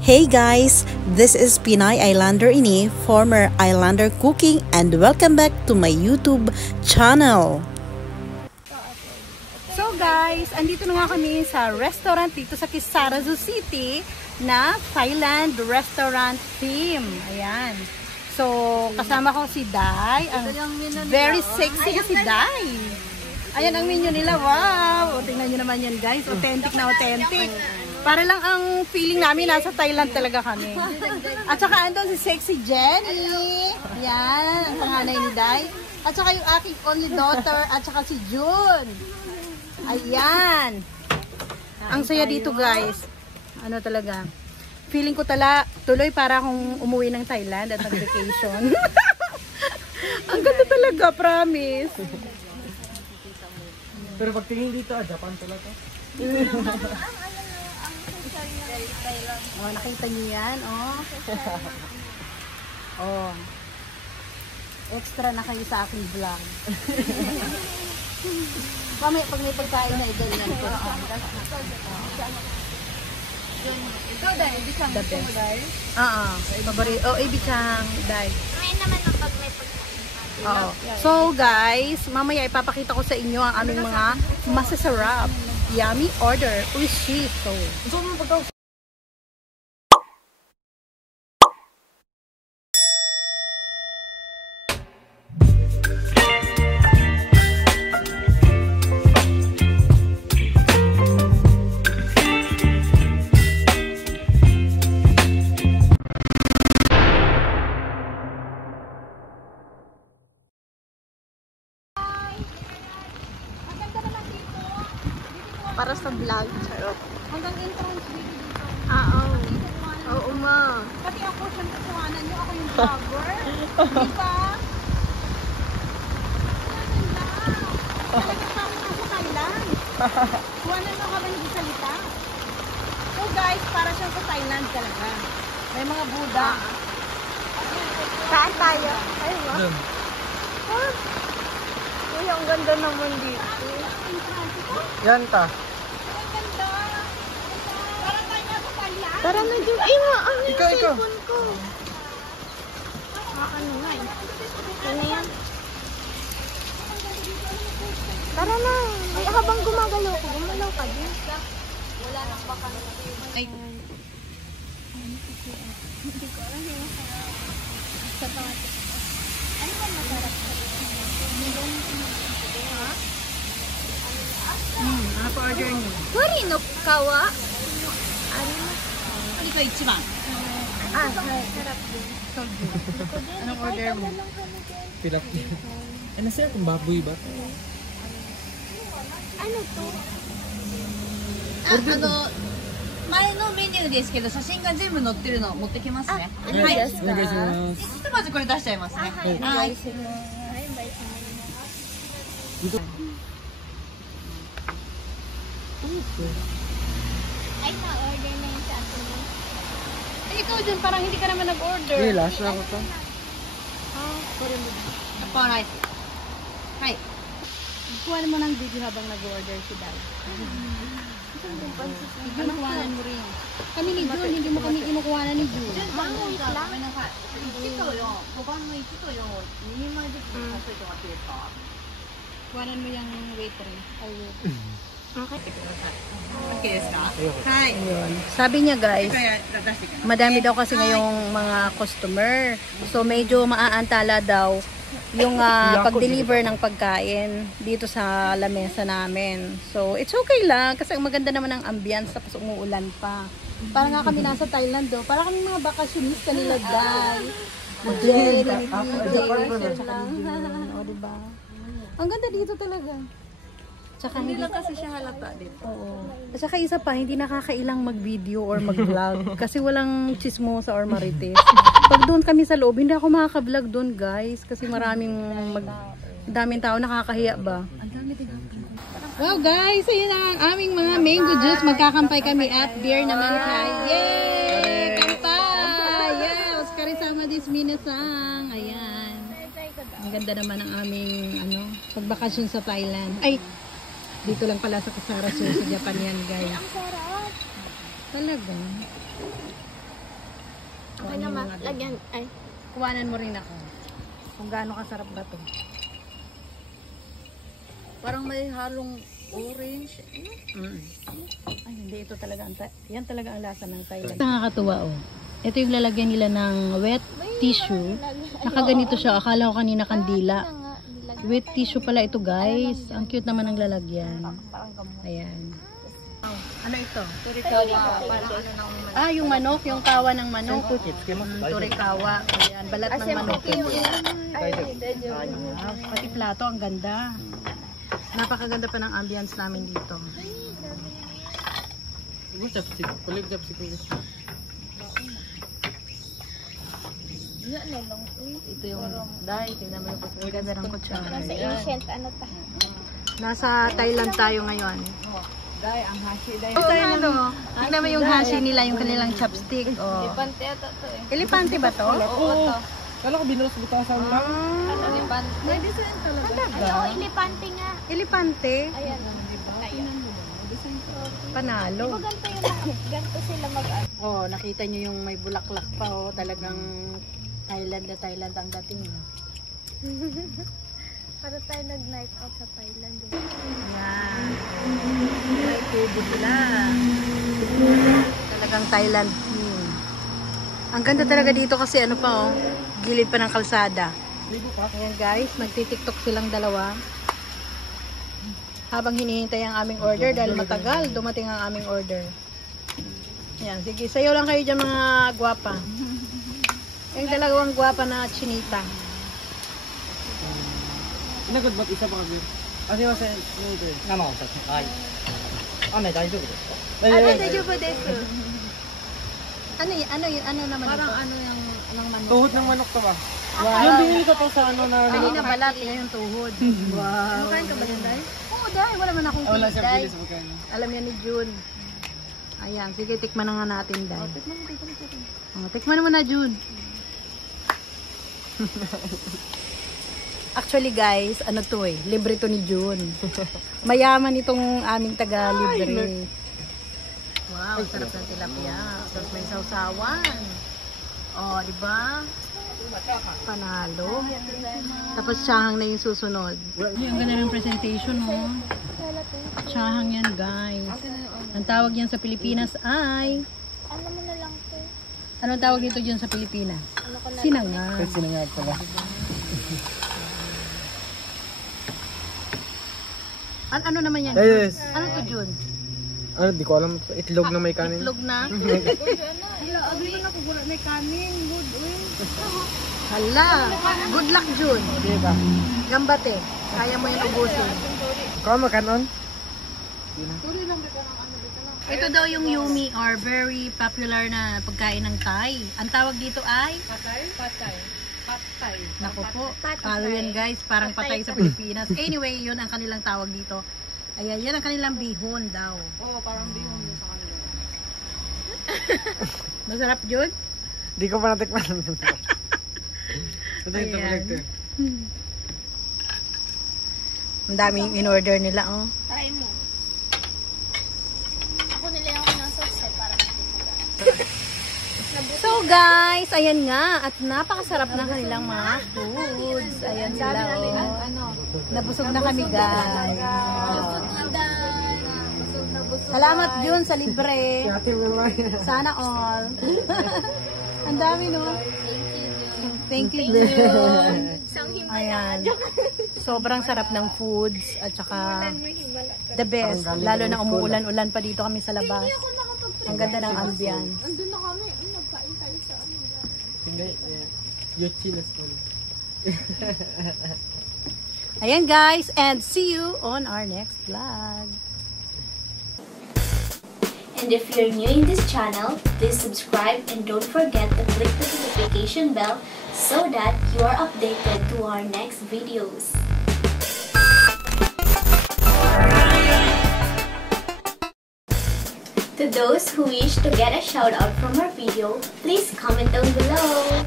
Hey guys, this is Pinay Islander Ini, former Islander Cooking, and welcome back to my YouTube channel. So guys, andito na nga kami sa restaurant dito sa Kisarazu City na Thailand restaurant theme. Ayan. So, kasama ko si Dai, ang very sexy na si Dai. Ayan ang menu nila. Wow! O, tingnan nyo naman yan guys. Authentic na authentic. Para lang ang feeling namin nasa Thailand talaga kami. At saka andun si sexy Jenny. Yan, ang panganay ni Dai. At saka yung aking only daughter at saka si June. Ayan. Ang saya dito guys. Ano talaga. Feeling ko tuloy para akong umuwi ng Thailand at nag-vacation. Ang ganda talaga, promise. Pero pagtingin dito, Japan talaga. Oh, nakita niyo yan, oh. Oh. Extra na kayo sa aking vlog. Pag may pagkain na ganyan po. Ikaw dahil, ibig-sang The best. Paborito. Oh, ibig-sang, dahil. Ngayon naman ang pag may pagkain. Oo. So guys, mamaya ipapakita ko sa inyo ang aming mga masasarap, yummy order, ushito. Para sa vlog. Hanggang entrance dito dito. Oo ma. Pati ako, siyempre kuhanan nyo. Ako yung vlogger. Di ba? Talagang kami nasa Thailand. Kuhanan nyo habang nagsalita. So guys, para siyang sa Thailand talaga. May mga Buddha. Saan tayo? Ay, ma. Uy, ang ganda naman dito. Yan ta. Tara na dyan. Ay, ma. Ano yung Ikaw. cellphone ko? Ano nga eh. Ano yan? Tara na. Ay, habang gumagalaw ko, gumalaw ka din. Wala nang baka. Ay. Hindi ko alam yung Sa pangat. Ano ba masarap? ano pa order niyo? Kuri no kawa? Ano ito ichiban? Sarap din. Anong order mo? Pilap. Eh, nasa kung baboy ba? Ano to? 前のメニューですけど写真が全部載ってるの持ってきますね。いいですか？お願いします。ひとまずこれ出しちゃいますね。はい。Ay, na-order na yung sa atin. Ikaw dyan, parang hindi ka naman nag-order. Eh, last na ako to. Apo, right. Hi. Kuha mo ng video habang nag-order si Dad. Ano kuhanan mo rin? Kami ni June, hindi mo kami kinukuha ni June. 1と4、5番の1と4を2人前ずつ足しといてもらっていいですか？ Kuhanan mo yung waitress. Okay ですか？はい。 Sabi niya guys, 出してきます。 madami daw kasi ngayong mga customer. So medyo maaantala daw yung pag-deliver ng pagkain dito sa lamesa namin. So it's okay lang kasi maganda naman ang ambience tapos umuulan pa. Para nga kami nasa Thailand do. Para kami mga bakasyonista nila Dai. Jerry, o diba? Ang ganda dito talaga. Tsaka hindi kasi siya halata dito. Oo. At saka isa pa, hindi nakakailang mag-video or mag-vlog kasi walang chismosa or marites. Pag doon kami sa loob, hindi ako makaka-vlog doon guys kasi daming tao, nakakahiya ba? Wow guys, ayun na ang aming mga mango juice. Magkakampay kami at beer naman tayo. Yay! Kampay! Yes! Karisama this minasang. Ayan. Ang ganda naman ang aming pagbakasyon sa Thailand. Ay! Dito lang pala sa Kisarazu sa Japan yan guys. Ang sarap. Talaga. Lagyan, ay. Kuwanan mo rin ako. Kung gaano kasarap ba to. Parang may halong orange. Ay, hindi. Ito talaga. Yan talaga ang lasa ng Thailand. Nakakatuwa, oh. Ito yung lalagyan nila ng wet tissue. Nakaganito siya. Akala ko kanina kandila. Wet tissue pala ito, guys. Ang cute naman ng lalagyan. Ayan. Ano ito? Yung manok. Yung kawa ng manok. Turikawa. Ayan. Balat ng manok. Pati plato. Ang ganda. Napakaganda pa ng ambience namin dito. Chopstick. Kulit chopstick ko. Ito yung dahil. Tingnan mo yung kutsara. Ganda ng kutsara. Nasa ancient, ano pa? Nasa Thailand tayo ngayon. Dahil, ang hashi dahil. Tingnan mo yung hashi nila, yung kanilang chopstick. Oh. Elefante ata to eh. Elefante ba to? Oo. Kala ko binulos butasan lang. Elefante. May design talaga. Ay, elefante nga. Elefante? Ayan. Panalo. Diba ganito sila mag-ano? Oh, nakita nyo yung may bulaklak pa. Oh. Talagang Thailand na Thailand ang dating. Para tayo nag-night out sa Thailand. Yan. May kubo sila. Talagang Thailand theme. Ang ganda talaga dito kasi ano pa oh. Gilid pa ng kalsada. Ayan guys, nagtitiktok silang dalawa. Habang hinihintay ang aming order dahil matagal dumating ang aming order. Ayan, sige, sayo lang kayo dyan mga gwapa. Yung dalawang gwapa na chinita. Inagad ba't isa pa kami? Kasi yung sa ito eh. Nama ko sa ay. Ame, tayo dito. Medyo po desu. Ano naman ito? Parang ano yung manok. Tuhod ng manok to ba? Wow. Yung binili ko to sa ano na... Kanina balat, yan yung tuhod. Wow. Makain ka ba yan, Day? Oo, Day. Wala man akong Wala kinis, siya Day. bilis mo kayo. Alam yan ni June. Ayan, sige, tikman na nga natin, Day. Tikman naman na, June. Actually, guys, ano to eh, libre to ni June. Mayaman itong aming taga-libre. Wow, sarap ng tilapia. Tapos may sausawan. Oh, di ba? Panalo. Tapos siyahang na yung susunod. Ang ganda ng presentation, no? Siyahang yan, guys. Ang tawag yan sa Pilipinas ay... Ano mo na lang po? Anong tawag nito dyan sa Pilipinas? Ano ko na? Sinangag. Sinangag pala. Ano naman yan? Yes. Ano to, June? Ano, di ko alam. Itlog na may kanin. Itlog na? Agree ko na kung may kanin. Good, Hala. Good luck, June. Diba? Gambate. Kaya mo yung ubusin. Ikaw makanon? Turi lang dito ng ano dito lang. Ito daw yung yumi or very popular na pagkain ng Thai. Ang tawag dito ay? Patay? Patay. Patay. Naku po. Follow yan guys. Parang patay sa Pilipinas. Anyway, yun ang kanilang tawag dito. Ayan, yan ang kanilang bihon daw. Oo, parang bihon yun sa kanila. Masarap, June? Di ko pa natikman. Ito yung tablet. Ang daming in-order nila, oh. Try mo. Ako nila yung ng sauce eh, para matimuga. So guys, ayan nga. At napakasarap na kanilang mga foods. Ayan sila, oh. Nabusog na kami, guys. Salamat, June, sa libre. Sana all. Ang dami, no? Thank you, June. Ayan. Sobrang sarap ng foods at saka the best. Lalo na umuulan-ulan pa dito kami sa labas. Ang ganda ng ambience. Andun na kami. Nagkain tayo sa ano. Hindi. Yochilas po. Ayan guys, and see you on our next vlog. And if you're new in this channel, please subscribe and don't forget to click the notification bell so that you are updated to our next videos. To those who wish to get a shout out from our video, please comment down below.